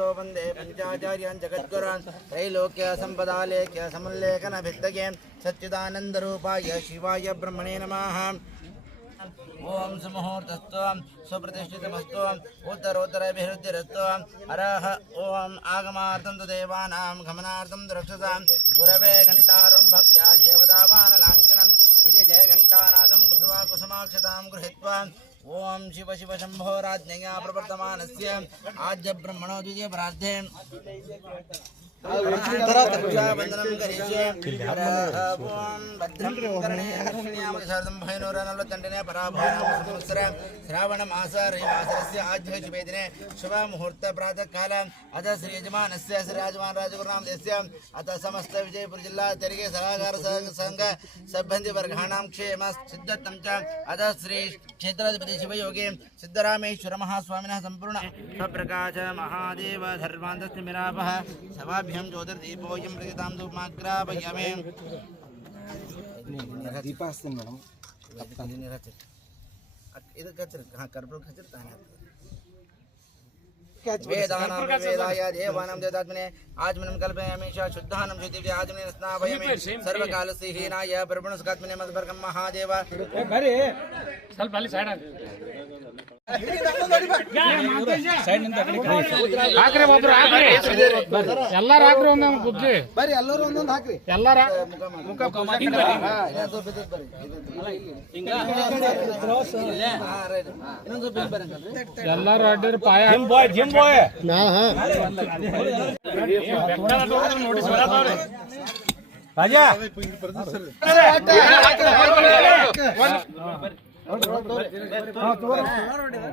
नमस्तो वंदे पंचाचार्यान् जगद्गुरान् त्रैलोक्य संपदालेख्य समुल्लेखन भित्तके सच्चिदानन्दरूपाय शिवाय ब्रह्मणे नमः। ओम सुमुहूर्तस्तु सुप्रतिष्ठितमस्तु उत्तरोत्तरभिवृद्धिरस्तु हरः ओम आगमार्थं तु देवानां गमनार्थं तु रक्षसां पुरवे घण्टारुं भक्त्या देवतावानलाञ्छनम् इति जयघण्टानादं कृत्वा कुसुमाक्षतां गृहीत्वा ओम शिव शिव शंभो राज्ञया प्रवर्तमानस्य आद्य ब्रह्मणो द्वितीय प्रार्थे वंदनं करिष्ये। ओम भद्रं कर्णेयामसार्धं भयनोरनलतण्डने पराभवसंवत्सर श्रावण मास रविवासरस्य आद्य शुभदिने शुभ मुहूर्त प्रातः काल अथ श्री यजमानस्य श्री राजमान राजगुरुनामदेस्य अथ समस्त विजयपुर जिल्ला तेरिगे सलाहकार संघ सब्बंधि वर्गाणां क्षेम सिद्धतं च अथ श्री क्षेत्राधिपति शिवयोगी सिद्धरामेश्वर महास्वामिनः संपूर्ण स्वप्रकाश महादेव धर्मान्तस्य मिरापः सभाभ्यं ज्योतिर्दीपोऽयं प्रतितां धूपमाग्रापयामि। दीप अस्ति ಮೇಡಂ ಇದು ಕಚ್ಚರ ಕರ್ಪೂರ ಕಚ್ಚರ ತಾನೇ वेदानां वेदाय देवानां देवतात्मने आजमनं कल्पयामि शुद्धानं ज्योतिर्य आजमने स्नापयामि सर्वकालस्य हीनाय प्रभुणस्कात्मने मद्वर्गं महादेव बरे ಸ್ವಲ್ಪ ಅಲ್ಲಿ ಸೈಡ್ ಸೈಡ್ ನಿಂತ ಕಡೆ ಹಾಕ್ರೆ ಒಬ್ರು ಹಾಕ್ರಿ ಎಲ್ಲರೂ ಹಾಕ್ರಿ ಒಂದೊಂದು ಬುದ್ಧಿ ಬರಿ ಎಲ್ಲರೂ ಒಂದೊಂದು ಹಾಕ್ರಿ ಎಲ್ಲರೂ ಮುಖ ಹಿಂಗ ಬರಿ ಇನ್ನೊಂದು ಬಿದ್ದು ಬರಿ ಹಿಂಗ ಹಾ ರೈಟ್ ಇನ್ನೊಂದು ಬಿದ್ದು ಬರಿ ಎಲ್ಲರೂ ಅಡ್ಡರ್ ಪಾಯ ಜಿಮ್ ಬಾಯ್ ನಾ ಹಾ ನೋಡಿ ಸೋರಾದವ್ರೆ ರಾಜಾ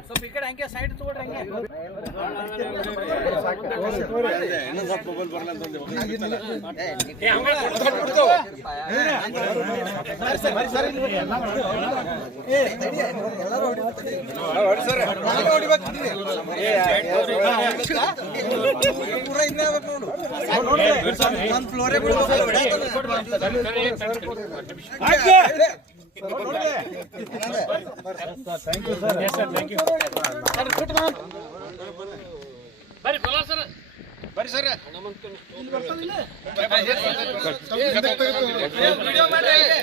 ಸ್ವಲ್ಪ ಈ ಕಡೆ ಹಂಗೆ ಸೈಡ್ ತಗೊಳ್ರಿ ಹಂಗೆ Thank you, sir. Yes, sir. Thank you. Sir, good man. Bari, bola sir. Bari sir.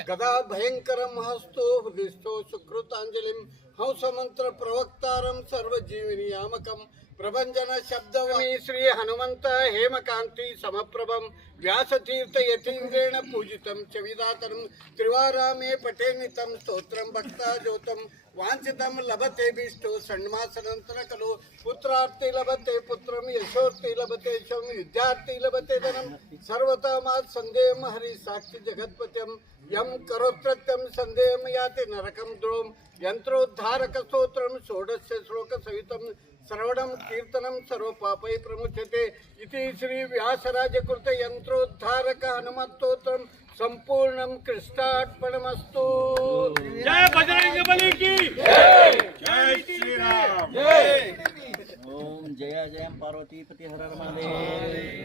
गदा भयंकरं हस्तो हृदिस्थो सुकृतांजलिं हंसमंत्र प्रवक्तारं सर्वजीवनियामकं प्रभंजन शब्दवमी श्री हनुमंत हेमकांति समप्रभं व्यासतीर्थ यतीन्द्रेण पूजितं च विदातरं त्रिवारामे पठेनितं स्तोत्रं भक्ता ज्योतं वांछितं लभते भीष्टो षण्मासनंतर खलु पुत्रार्थे लभते पुत्रं यशोर्थे लभते शं विद्यार्थी लभते धनं सर्वतमात् संदेहं हरि साक्षि जगत्पत्यं यं करोत्रत्यं संदेहं याति नरकं द्रोम यंत्रोद्धारक स्तोत्रं षोडश श्लोक सहितं श्रवणं कीर्तनं सर्वपापै प्रमुच्यते इति श्री व्यासराज कृत यंत्रोद्धारक हनुमत्स्तोत्रं संपूर्णं कृष्णार्पणमस्तु। जय बजरंग बली की जय, जय श्री राम जय। ओम जय जय पार्वती पति हर हर महादेव।